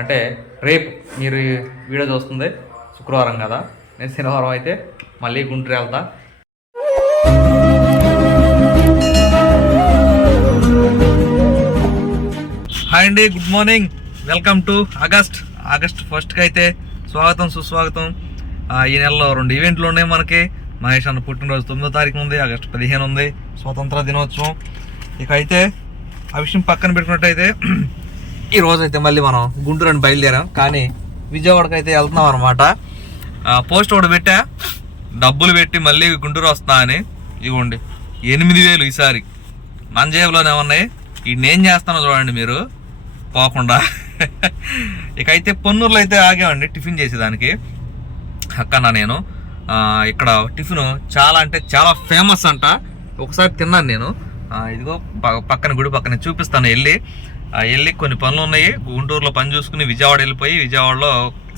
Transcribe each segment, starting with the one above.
అంటే రేపు మీరు వీడియో చూస్తుంది శుక్రవారం కదా, నేను శనివారం అయితే మళ్ళీ గుంటూరు వెళ్తా. హాయ్ అండి, good morning, welcome to August 1కి అయితే స్వాగతం సుస్వాగతం. ఈ నెలలో 2 ఈవెంట్లు ఉన్నాయి మనకి. మహేష్ అన్న పుట్టినరోజు 9వ తారీఖు ఉంది, ఆగస్టు 15 ఉంది, స్వతంత్ర దినోత్సవం. ఇక అయితే ఆ విషయం పక్కన పెట్టుకున్నట్టయితే ఈరోజు అయితే మళ్ళీ మనం గుంటూరు అని బయలుదేరాం, కానీ విజయవాడకి అయితే వెళ్తున్నాం అనమాట. పోస్ట్ ఒకటి పెట్టా, డబ్బులు పెట్టి మళ్ళీ గుంటూరు వస్తా అని. ఇవ్వండి 8,000 ఈసారి మన జేబులోనే ఉన్నాయి. ఈ నేను చేస్తానో చూడండి మీరు పోకుండా. ఇక అయితే పొన్నూరులో అయితే ఆగామండి టిఫిన్ చేసేదానికి. అక్కన నేను ఇక్కడ టిఫిన్ చాలా అంటే చాలా ఫేమస్ అంట. ఒకసారి తిన్నాను నేను. ఇదిగో పక్కన గుడి పక్కన చూపిస్తాను. వెళ్ళి కొన్ని పనులు ఉన్నాయి, గుంటూరులో పని చూసుకుని విజయవాడ వెళ్ళిపోయి, విజయవాడలో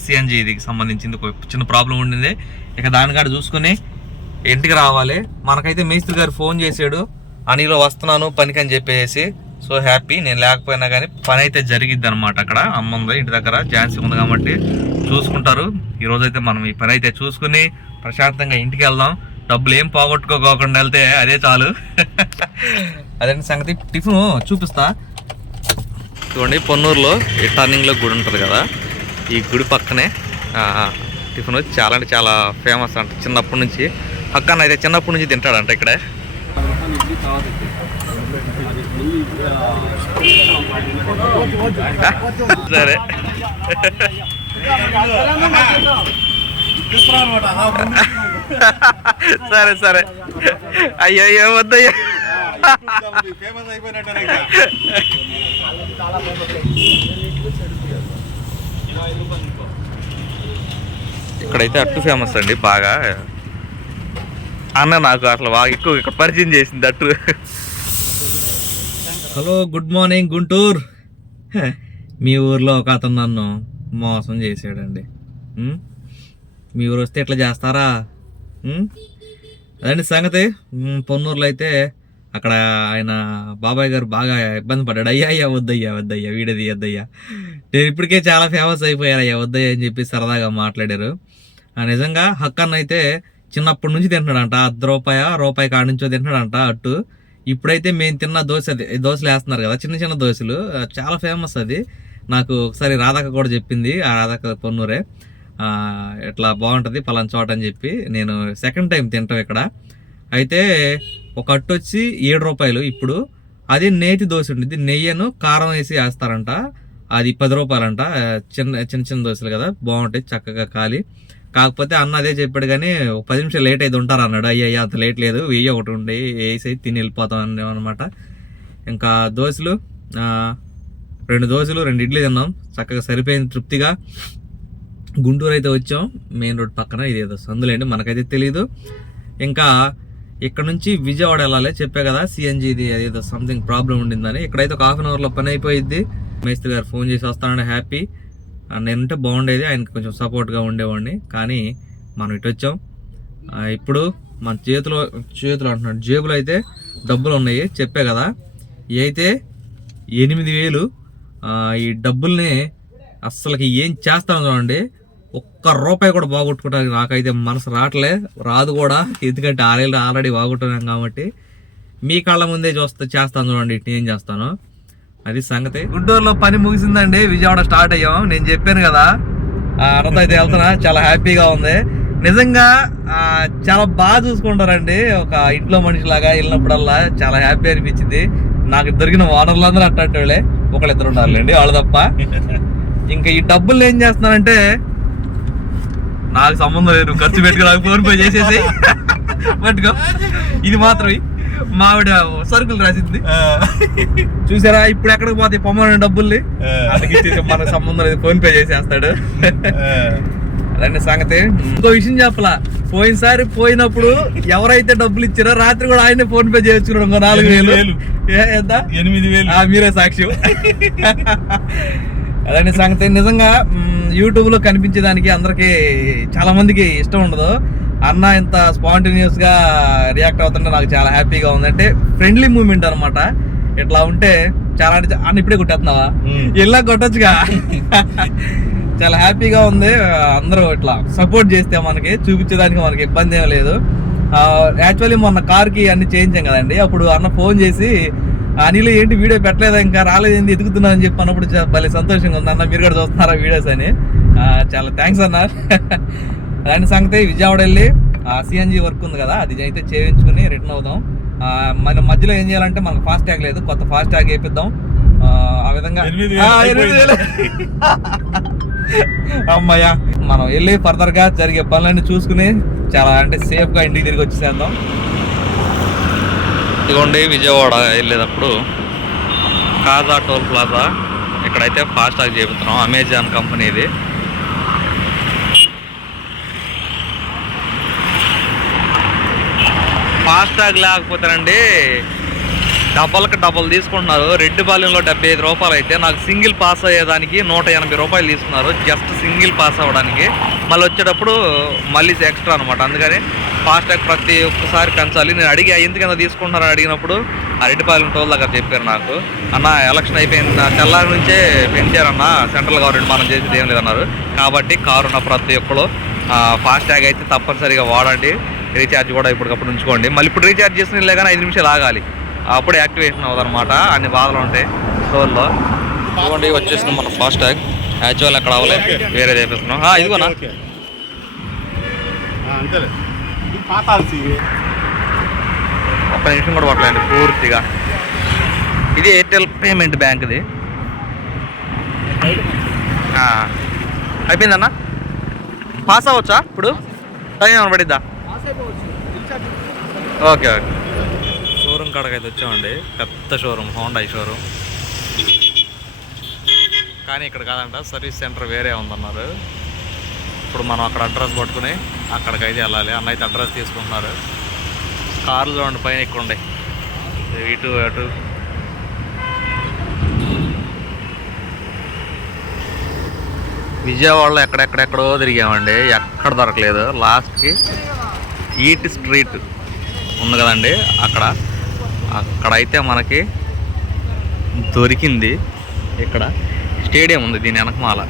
సిఎన్జి ఇది సంబంధించింది చిన్న ప్రాబ్లం ఉండింది. ఇక దాని కాడ చూసుకుని ఇంటికి రావాలి. మనకైతే మేస్త్రి గారు ఫోన్ చేశాడు, అనిలో వస్తున్నాను పనికి అని చెప్పేసి. సో హ్యాపీ, నేను లేకపోయినా కానీ పని అయితే జరిగిద్ది అనమాట. అక్కడ అమ్మ ఉంది ఇంటి దగ్గర, ఝాన్సీ ఉంది కాబట్టి చూసుకుంటారు. ఈరోజైతే మనం ఈ పని అయితే చూసుకుని ప్రశాంతంగా ఇంటికి వెళ్దాం. డబ్బులు ఏం పోగొట్టుకోకుండా వెళ్తే అదే చాలు. అదే సంగతి. టిఫిన్ చూపిస్తా చూడండి. పొన్నూరులో ఈ టర్నింగ్లో గుడి ఉంటుంది కదా, ఈ గుడి పక్కనే టిఫిన్ చాలా అంటే చాలా ఫేమస్ అంట. చిన్నప్పటి నుంచి పక్కన అయితే చిన్నప్పటి నుంచి తింటాడంట ఇక్కడే. సరే సరే సరే. అయ్యో వద్దయ్యా. ఇక్కడైతే అట్టు ఫేమస్ అండి బాగా. అన్న నాకు అసలు బాగా ఎక్కువ ఇక్కడ పరిచయం చేసింది అట్టు. Hello, good morning Guntur. మీ ఊర్లో ఒక అతను నన్ను మోసం చేసాడండి. మీ ఊరు వస్తే ఎట్లా చేస్తారా? అదండి సంగతి. పొన్నూరులో అయితే అక్కడ ఆయన బాబాయ్ గారు బాగా ఇబ్బంది పడ్డాడు. అయ్యా వద్దయ్యా వీడది వద్దయ్యా, నేను ఇప్పటికే చాలా ఫేమస్ అయిపోయారు, అయ్యా వద్దయ్యా అని చెప్పి సరదాగా మాట్లాడారు. నిజంగా హక్కన్న అయితే చిన్నప్పటి నుంచి తింటున్నాడంట. రూపాయి కాడి నుంచో తింటున్నాడంట అట్టు. ఇప్పుడైతే మేము తిన్న దోశలు వేస్తున్నారు కదా, చిన్న చిన్న దోశలు, చాలా ఫేమస్ అది. నాకు ఒకసారి రాధక్క కూడా చెప్పింది, ఆ రాధక్క పొన్నూరే, ఇట్లా బాగుంటుంది పలానా చోట అని చెప్పి. నేను సెకండ్ టైం తింటాం ఇక్కడ. అయితే ఒక అట్టు వచ్చి 7 రూపాయలు. ఇప్పుడు అది నేతి దోశ ఉంటుంది, నెయ్యను కారం వేసి వేస్తారంట, అది 10 రూపాయలంట. చిన్న దోశలు కదా, బాగుంటాయి చక్కగా కాలి. కాకపోతే అన్న అదే చెప్పాడు, కానీ 10 నిమిషాలు లేట్ అయితే ఉంటారు అన్నాడు. అయ్యా అంత లేట్ లేదు, వెయ్యి ఒకటి ఉండి వేసి తిని వెళ్ళిపోతాం అనమాట. ఇంకా దోశలు 2 దోశలు 2 ఇడ్లీ తిన్నాం, చక్కగా సరిపోయింది తృప్తిగా. గుంటూరు అయితే వచ్చాం, మెయిన్ రోడ్ పక్కన. ఇదేదో సందులేండి, మనకైతే తెలీదు. ఇంకా ఇక్కడ నుంచి విజయవాడ వెళ్ళాలి, చెప్పే కదా సిఎన్జి ఇది అదేదో సంథింగ్ ప్రాబ్లం ఉండిందని. ఇక్కడైతే ఒక 1/2 అవర్లో పని అయిపోయిద్ది. మేస్త్రి గారు ఫోన్ చేసి వస్తానంటే హ్యాపీ. నేనుంటే బాగుండేది, ఆయనకి కొంచెం సపోర్ట్గా ఉండేవాడిని. కానీ మనం ఇటు వచ్చాం. ఇప్పుడు మన చేతులు అంటున్నాడు, జేబులో అయితే డబ్బులు ఉన్నాయి, చెప్పే కదా. ఇవి అయితే 8,000. ఈ డబ్బుల్ని అస్సలకి ఏం చేస్తాను చూడండి, ₹1 కూడా బాగొట్టుకోవడానికి నాకైతే మనసు రాదు కూడా. ఎందుకంటే 6 ఏళ్ళు ఆల్రెడీ బాగొట్టున్నాం కాబట్టి. మీ కళ్ళ ముందే చేస్తాను చూడండి ఇటు ఏం చేస్తాను, అది సంగతి. గుంటూరులో పని ముగిసిందండి, విజయవాడ స్టార్ట్ అయ్యాం. నేను చెప్పాను కదా అన్నతో అయితే వెళ్తున్నా, చాలా హ్యాపీగా ఉంది. నిజంగా చాలా బాగా చూసుకుంటారండి, ఒక ఇంట్లో మనిషిలాగా. వెళ్ళినప్పుడల్లా చాలా హ్యాపీ అనిపించింది. నాకు దొరికిన ఓనర్లు అందరూ అట్టంటే వాళ్ళే, 1-2 ఉండాలండి వాళ్ళు తప్ప. ఇంకా ఈ డబ్బులు ఏం చేస్తున్నానంటే, నాకు సంబంధం లేదు, ఖర్చు పెట్టుకో, నాకు ఫోన్ పే చేసేసి పట్టుకో. ఇది మాత్రం మావిడ సరుకులు రాసింది చూసారా. ఇప్పుడు ఎక్కడికి పోతే పొమ్మని డబ్బుల్ని మనకు సంబంధం లేదు, ఫోన్ పే చేసేస్తాడు. అదండి సంగతి. ఇంకో విషయం చెప్పలా, పోయినసారి పోయినప్పుడు ఎవరైతే డబ్బులు ఇచ్చారో రాత్రి కూడా ఆయనే ఫోన్ పే చేయొచ్చుకున్నాడు. ఇంకో 4,000 ఎంత 8,000 మీరే సాక్ష్యం. అదండి సంగతి. నిజంగా యూట్యూబ్ లో కనిపించేదానికి అందరికి చాలా మందికి ఇష్టం ఉండదు. అన్న ఇంత స్పాంటేనియస్ గా రియాక్ట్ అవుతుంటే నాకు చాలా హ్యాపీగా ఉంది. అంటే ఫ్రెండ్లీ మూమెంట్ అనమాట. ఇట్లా ఉంటే చాలా అంటే అన్న ఇప్పుడే కొట్టేస్తున్నావా, ఇలా కొట్టొచ్చుగా. చాలా హ్యాపీగా ఉంది. అందరూ ఇట్లా సపోర్ట్ చేస్తే మనకి చూపించేదానికి మనకి ఇబ్బంది ఏం లేదు. యాక్చువల్లీ మొన్న కార్కి అన్ని చేయించాం కదండి, అప్పుడు అన్న ఫోన్ చేసి అనిల్ ఏంటి వీడియో పెట్టలేదా, ఇంకా రాలేదు, ఏంటి ఎదుగుతున్నా అని చెప్పి అన్నప్పుడు భలే సంతోషంగా ఉంది అన్న, మీరు కూడా చూస్తున్నారా వీడియోస్ అని. చాలా థ్యాంక్స్ అన్న. అలాంటి సంగతి విజయవాడ వెళ్ళి సిఎన్జి వర్క్ ఉంది కదా, అది అయితే చేయించుకుని రిటర్న్ అవుదాం. మన మధ్యలో ఏం చేయాలంటే మనకు ఫాస్ట్ ట్యాగ్ లేదు, కొత్త ఫాస్ట్ ట్యాగ్ వేపిద్దాం. ఆ విధంగా అమ్మయ్య మనం వెళ్ళి ఫర్దర్ గా జరిగే పనులన్నీ చూసుకుని చాలా అంటే సేఫ్ గా ఇంటికి తిరిగి వచ్చేసేద్దాం. ఇదిగోండి విజయవాడ వెళ్ళేటప్పుడు కాజా టోల్ ప్లాజా, ఇక్కడైతే ఫాస్ట్ ట్యాగ్ చేపిస్తున్నాం, అమెజాన్ కంపెనీది. ఫాస్ట్ ట్యాగ్ లేకపోతేనండి డబ్బలకి డబ్బలు తీసుకుంటున్నారు. రెడ్ బాల్యంలో 75 రూపాయలు అయితే నాకు సింగిల్ పాస్ అయ్యేదానికి 180 రూపాయలు తీసుకున్నారు, జస్ట్ సింగిల్ పాస్ అవ్వడానికి. మళ్ళీ వచ్చేటప్పుడు మళ్ళీ ఎక్స్ట్రా అనమాట. అందుకని ఫాస్ట్ ట్యాగ్ ప్రతి ఒక్కసారి పెంచాలి. నేను అడిగా ఎందుకన్నా తీసుకుంటున్నారని అడిగినప్పుడు ఆ రెడ్డిపాలెం టోల్ దగ్గర చెప్పారు నాకు, అన్న ఎలక్షన్ అయిపోయిన తెల్లారి నుంచే పెంచారన్న, సెంట్రల్ గవర్నమెంట్ మనం చేసేది ఏం లేదన్నారు. కాబట్టి కారు ఉన్న ప్రతి ఒక్కరు ఫాస్ట్ ట్యాగ్ అయితే తప్పనిసరిగా వాడండి. రీఛార్జ్ కూడా ఇప్పటికప్పుడు ఉంచుకోండి. మళ్ళీ ఇప్పుడు రీఛార్జ్ చేసిన కానీ 5 నిమిషాలు ఆగాలి, అప్పుడే యాక్టివేషన్ అవ్వదన్నమాట. అన్ని బాధలు ఉంటాయి టోల్లో. ఇదిగోండి వచ్చేసినాం మన ఫాస్ట్ ట్యాగ్. యాక్చువల్ అక్కడ అవ్వలేదు, వేరే చేపిస్తున్నాం. ఇదిగోనా ఒక్క నిమిషం కూడా పట్టలేండి పూర్తిగా. ఇది ఎయిర్టెల్ పేమెంట్ బ్యాంక్ది. అయిపోయిందన్నా, పాస్ అవ్వచ్చా ఇప్పుడు? టైం ఏమైనా పడిద్దా? Okay okay. షోరూమ్ కాడకి అయితే వచ్చామండి, పెద్ద షోరూమ్, హోండా షోరూమ్. కానీ ఇక్కడ కాదంట, సర్వీస్ సెంటర్ వేరే ఉందన్నారు. ఇప్పుడు మనం అక్కడ అడ్రస్ పట్టుకుని అక్కడికైతే వెళ్ళాలి. అన్న అయితే అడ్రస్ తీసుకుంటున్నారు. కార్లు చూడండి పైన ఇక్కడ ఉండే, ఇటు అటు. విజయవాడలో ఎక్కడెక్కడెక్కడో తిరిగామండి, ఎక్కడ దొరకలేదు. లాస్ట్కి ఈట్ స్ట్రీట్ ఉంది కదండి, అక్కడైతే మనకి దొరికింది. ఇక్కడ స్టేడియం ఉంది, దీని వెనకమాల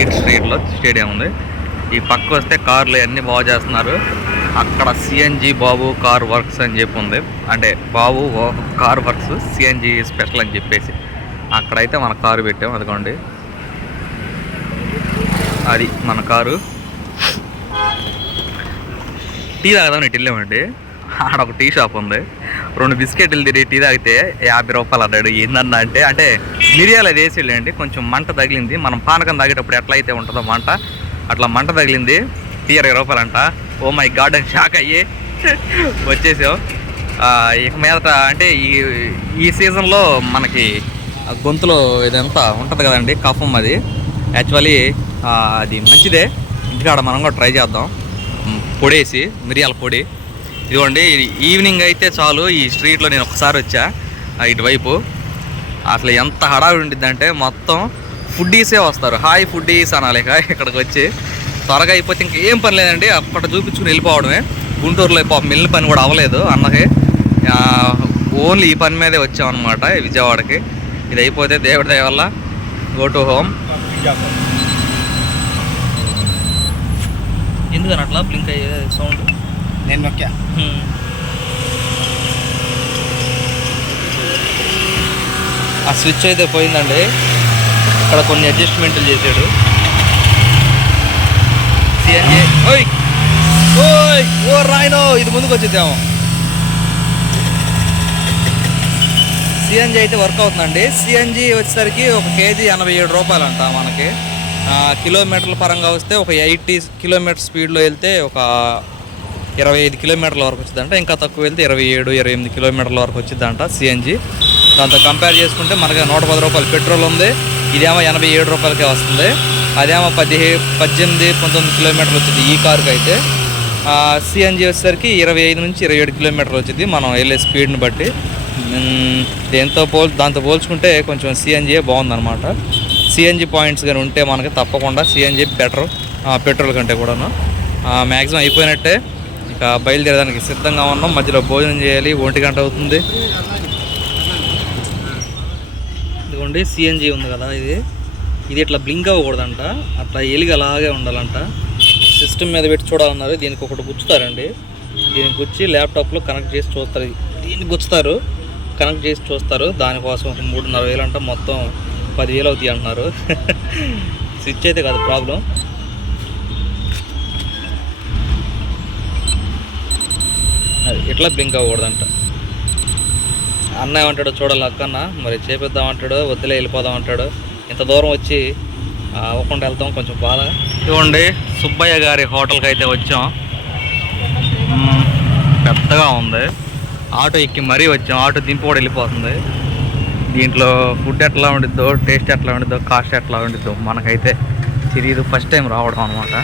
ఈట్ స్ట్రీట్లో స్టేడియం ఉంది. ఈ పక్క వస్తే కార్లు అన్నీ బాగా చేస్తున్నారు. అక్కడ సిఎన్జి బాబు కార్ వర్క్స్ అని చెప్పి ఉంది, అంటే బాబు కార్ వర్క్స్ సిఎన్జి స్పెషల్ అని చెప్పేసి అక్కడైతే మన కారు పెట్టాం. అదిగోండి అది మన కారు. టీ తాగదాం ఇటు వెళ్ళామండి, ఆడ ఒక టీ షాప్ ఉంది. 2 బిస్కెట్లు తిరిగి టీ తాగితే 50 రూపాయలు అన్నాడు. ఏందన్నా అంటే మిరియాలు అది వేసేళ్ళండి, కొంచెం మంట తగిలింది. మనం పానకం తాగేటప్పుడు ఎట్లా అయితే ఉంటుందో మంట, అట్లా మంట తగిలింది. టీ 20 రూపాయలు అంట. ఓ మై గాడ్ అని షాక్ అయ్యి వచ్చేసాం. ఇక మీదట అంటే ఈ సీజన్లో మనకి గొంతులో ఇదంతా ఉంటుంది కదండి, కఫం. అది యాక్చువల్లీ అది మంచిదే. ఇంటికాడ మనం కూడా ట్రై చేద్దాం. పొడేసి మిరియాల పొడి. ఇదిగోండి ఈవినింగ్ అయితే చాలు, ఈ స్ట్రీట్లో నేను ఒకసారి వచ్చా ఇటువైపు, అసలు ఎంత హడావిడి ఉండిద్దంటే మొత్తం ఫుడ్డీసే వస్తారు. హాయ్ ఫుడ్డీస్ అనాలి ఇక్కడికి వచ్చి. త్వరగా అయిపోతే ఇంకేం పని లేదండి, అక్కడ చూపించుకుని వెళ్ళిపోవడమే. గుంటూరులో మిల్లు పని కూడా అవ్వలేదు అన్నకి, ఓన్లీ ఈ పని మీదే వచ్చామన్నమాట విజయవాడకి. ఇది అయిపోతే దేవుడి దయ వల్ల గో టు హోమ్. ఎందుకని అట్లా బ్లింక్ అయ్యే సౌండ్ నేను నొక్కా. ఆ స్విచ్ అయితే పోయిందండి, ఇక్కడ కొన్ని అడ్జస్ట్మెంట్లు చేశాడు. సిఎన్జి ఓయ్ ఓయ్ ఓ రాయినో, ఇది ముందుకు వచ్చేద్దాము. సిఎన్జి అయితే వర్క్ అవుతుందండి. సిఎన్జి వచ్చేసరికి 1 కేజీ 87 రూపాయలు అంట. మనకి కిలోమీటర్ల పరంగా వస్తే ఒక 80 కిలోమీటర్ స్పీడ్లో వెళ్తే ఒక 25 కిలోమీటర్ల వరకు వచ్చిందంట. ఇంకా తక్కువ వెళ్తే 27-28 కిలోమీటర్ల వరకు వచ్చిందంట సిఎన్జి. దాంతో కంపేర్ చేసుకుంటే మనకి 110 రూపాయలు పెట్రోల్ ఉంది, ఇదేమో 87 రూపాయలకే వస్తుంది. అదేమో 18-19 కిలోమీటర్లు వచ్చింది ఈ కారుకి అయితే. సిఎన్జి వచ్చేసరికి 25 నుంచి 27 కిలోమీటర్లు వచ్చింది మనం వెళ్ళే స్పీడ్ని బట్టి. దాంతో పోల్చుకుంటే కొంచెం సిఎన్జియే బాగుందన్నమాట. సిఎన్జి పాయింట్స్ కానీ ఉంటే మనకి తప్పకుండా సిఎన్జి బెటర్ పెట్రోల్ కంటే కూడాను. మ్యాక్సిమం అయిపోయినట్టే, ఇక బయలుదేరడానికి సిద్ధంగా ఉన్నాం. మధ్యలో భోజనం చేయాలి, 1 గంట అవుతుంది. ఇదిగోండి సిఎన్జి ఉంది కదా, ఇది ఇట్లా బ్లింక్ అవ్వకూడదంట, అట్లా ఎలిగి అలాగే ఉండాలంట. సిస్టమ్ మీద పెట్టి చూడాలన్నారు. దీనికి ఒకటి గుచ్చుతారండి, దీనికి గుచ్చి ల్యాప్టాప్లో కనెక్ట్ చేసి చూస్తారు. దీనికి గుచ్చుతారు, కనెక్ట్ చేసి చూస్తారు. దానికోసం 3,500 అంట, మొత్తం 10,000 అవుతాయి అంటున్నారు. స్విచ్ అయితే కాదు ప్రాబ్లం. అది ఇట్లా బ్లింక్ అవ్వకూడదంట. అన్న ఏమంటాడో చూడాలి అక్కన్న, మరి చేపిద్దామంటాడో వద్దులే వెళ్ళిపోదామంటాడు. ఇంత దూరం వచ్చి అవ్వకుండా వెళ్తాం, కొంచెం బాధ. ఇవ్వండి సుబ్బయ్య గారి హోటల్కి అయితే వచ్చాం. పెద్దగా ఉంది, ఆటో ఎక్కి మరీ వచ్చాం. ఆటో దింపు కూడా వెళ్ళిపోతుంది. దీంట్లో ఫుడ్ ఎట్లా ఉండిద్దో, టేస్ట్ ఎట్లా ఉండిద్దో, కాస్ట్ ఎట్లా ఉండిద్దో మనకైతే తెలియదు. ఫస్ట్ టైం రావడం అనమాట.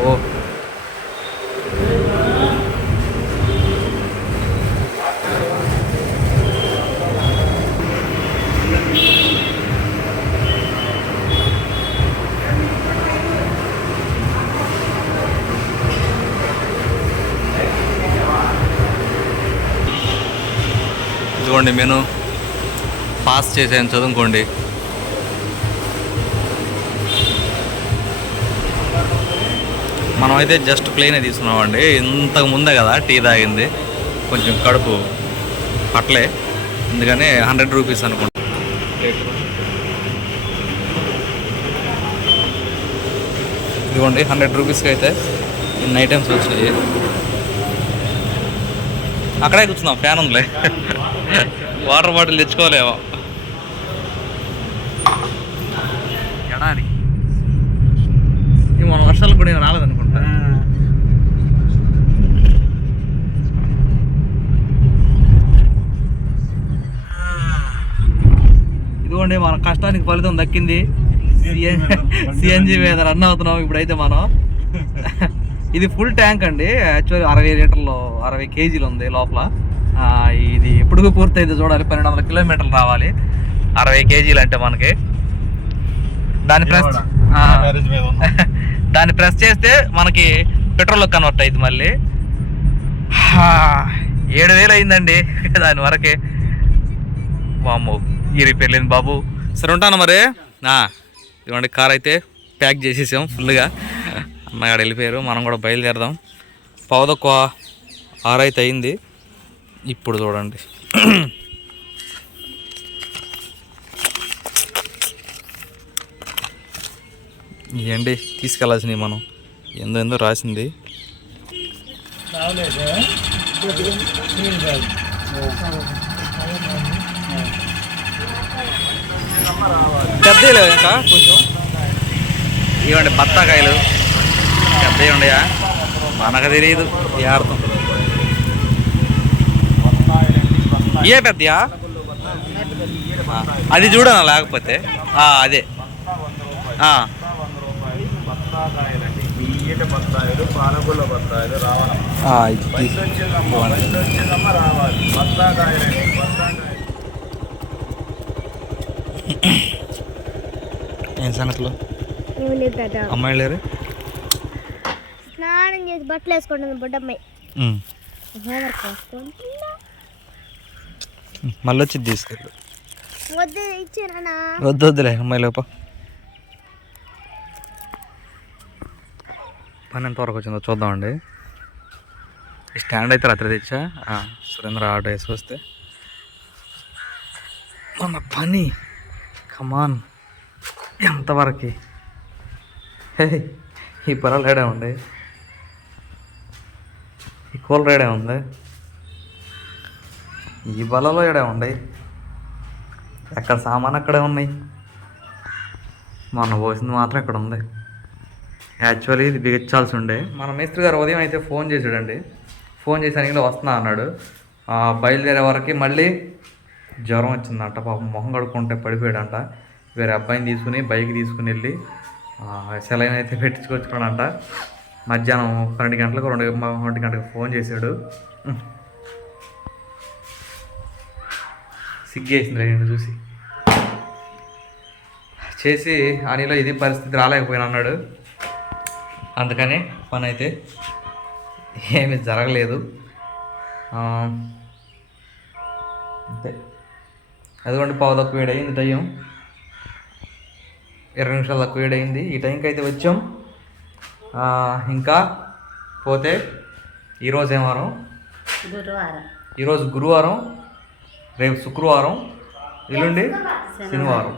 ఓ ఇదిగోండి మెను, పాస్ చేసాను, చదువుకోండి. మనమైతే జస్ట్ ప్లేనే తీసుకున్నామండి. ఇంతకు ముందే కదా టీ తాగింది, కొంచెం కడుపు పట్లే, అందుకని 100 రూపీస్ అనుకుంటా. ఇదిగోండి 100 రూపీస్కి అయితే ఇన్ని ఐటమ్స్ వచ్చినాయి. అక్కడే కూర్చున్నాం, ఫ్యాన్ ఉందిలే. వాటర్ బాటిల్ తెచ్చుకోలేమో. ఎడారి మన వర్షాలు కూడా ఏమి రాలేదనుకుంటా. ఇదిగోండి మన కష్టానికి ఫలితం దక్కింది. సిఎన్జి మీద రన్ అవుతున్నాం ఇప్పుడైతే మనం. ఇది ఫుల్ ట్యాంక్ అండి, యాక్చువల్లీ 60 లీటర్లు 60 కేజీలు ఉంది లోపల. ఇది ఎప్పుడు పూర్తయితే చూడాలి. 1200 కిలోమీటర్లు రావాలి 60 కేజీలు అంటే మనకి. దాన్ని ప్రెస్ చేస్తే మనకి పెట్రోల్లో కన్వర్ట్ అయింది. మళ్ళీ 7,000 అయిందండి దాని వరకే. వామ్మో ఈ రిపేర్ లేని బాబు. సరే ఉంటాను మరి. ఇదిగోండి కార్ అయితే ప్యాక్ చేసేసాం ఫుల్గా. అన్నగాడు వెళ్ళిపోయారు, మనం కూడా బయలుదేరదాం. 5:06 అయితే అయింది. ఇప్పుడు చూడండి ఇవ్వండి తీసుకెళ్ళాల్సినవి. మనం ఎందో రాసింది. పెద్దవి లేవు ఇంకా కొంచెం. ఇవ్వండి బత్తాకాయలు పెద్దవి ఉండయా, మనకు తెలియదు ఏ అర్థం. ఏ పెద్దయా అది చూడనా, లేకపోతే అదే ఏం సంగతులు. అమ్మాయి లేరు, స్నానం చేసి బట్టలు వేసుకుంటుంది బుడ్డమ్మాయి. మళ్ళీ వచ్చి తీసుకెళ్ళు. వద్దు ఇచ్చానా, వద్దులే అమ్మాయి లోప. పని ఎంతవరకు వచ్చిందో చూద్దామండి. ఈ స్టాండ్ అయితే రాత్రి తెచ్చా, సురేంద్ర ఆటో వేసుకొస్తే. మన పని కమాన్ ఎంతవరకు. ఈ పొలాలు రేడే ఉంది, ఈ కూల రేడే ఉంది, ఈ బలలో ఏడే ఉన్నాయి. ఎక్కడ సామాన్ అక్కడే ఉన్నాయి. మొన్న పోసింది మాత్రం ఇక్కడ ఉంది. యాక్చువల్లీ ఇది బిగించాల్సి ఉండే. మన మేస్త్రి గారు ఉదయం అయితే ఫోన్ చేశాడండి. ఫోన్ చేశాను ఇలా వస్తున్నా అన్నాడు. బయలుదేరే వరకు మళ్ళీ జ్వరం వచ్చిందంట. పాపం మొహం కడుక్కుంటే పడిపోయాడంట. వేరే అబ్బాయిని తీసుకుని బైక్ తీసుకుని వెళ్ళి సెలైన్ అయితే పెట్టించుకొచ్చుకోడంట. మధ్యాహ్నం 12 గంటలకు 2 గంటలకు ఫోన్ చేశాడు. సిగ్గేసింది నేను చూసి. చేసి అనిలో ఇది పరిస్థితి రాలేకపోయినా అన్నాడు. అందుకని పని అయితే ఏమీ జరగలేదు. అంతే. అదిగోండి పావు తక్కువ వేడయింది టైం, 20 నిమిషాలు తక్కువ వేడయింది. ఈ టైంకి అయితే వచ్చాం. ఇంకా పోతే ఈరోజు ఏం వారం? ఈరోజు గురువారం, రేపు శుక్రవారం, ఎల్లుండి శనివారం,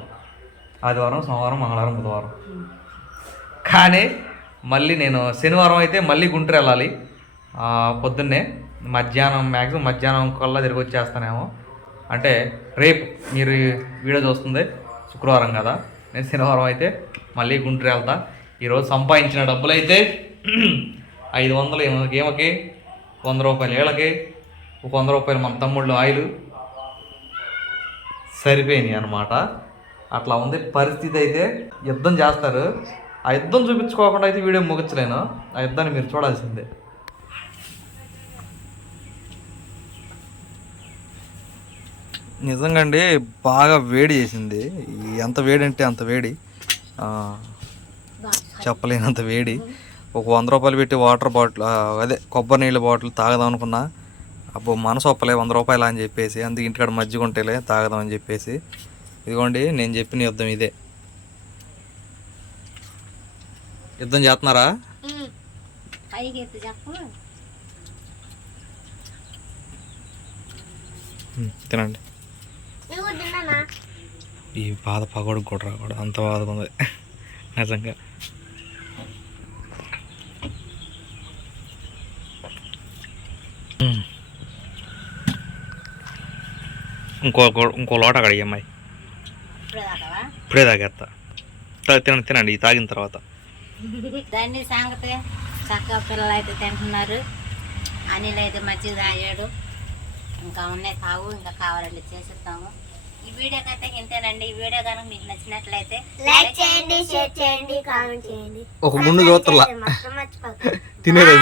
ఆదివారం, సోమవారం, మంగళవారం, బుధవారం. కానీ మళ్ళీ నేను శనివారం అయితే మళ్ళీ గుంటూరు వెళ్ళాలి. పొద్దున్నే మధ్యాహ్నం, మ్యాక్సిమం మధ్యాహ్నం కల్లా తిరిగి వచ్చేస్తానేమో. అంటే రేపు మీరు వీడియో చూస్తుంది శుక్రవారం కదా, నేను శనివారం అయితే మళ్ళీ గుంటూరు వెళ్తా. ఈరోజు సంపాదించిన డబ్బులు అయితే 500 ఏమకి, 100 రూపాయలు ఏళ్ళకి, ఒక 100 రూపాయలు మన తమ్ముళ్ళు ఆయిల్ సరిపోయినాయి అన్నమాట. అట్లా ఉంది పరిస్థితి. అయితే యుద్ధం చేస్తారు. ఆ యుద్ధం చూపించుకోకుండా అయితే వీడియో ముగించలేను. ఆ యుద్ధాన్ని మీరు చూడాల్సిందే. నిజంగా అండి బాగా వేడి చేసింది. ఎంత వేడి అంటే అంత వేడి, చెప్పలేనంత వేడి. ఒక 100 రూపాయలు పెట్టి వాటర్ బాటిల్, అదే కొబ్బరి నీళ్ళ బాటిల్ తాగదాం అనుకున్నా. అబ్బో మనసు ఒప్పలే 100 రూపాయలు అని చెప్పేసి, అందుకే ఇంటికాడ మజ్జిగ ఉంటేలే తాగదాం అని చెప్పేసి. ఇదిగోండి నేను చెప్పిన యుద్ధం ఇదే. యుద్ధం చేస్తున్నారా? తినండి. ఈ బాధ పగోడు కూడా రాకూడదు, అంత బాధగా ఉంది నిజంగా. ఇంకో లోట అక్కడ అమ్మాయి ఇప్పుడే తాగేస్తా. తినండి ఈ తాగిన తర్వాత. దాన్ని సంగతి చక్కగా పిల్లలు అయితే తింటున్నారు. అనిల్ అయితే మజ్జిగ తాగాడు. ఇంకా ఉన్నాయి తాగు, ఇంకా కావాలంటే చేసిస్తాము. ఈ వీడియోకి అయితే ఇంతేనండి. ఈ వీడియో కనుక మీకు నచ్చినట్లయితే లైక్ చేయండి, షేర్ చేయండి, కామెంట్ చేయండి. ఒక ముందు చూస్తలా తినేది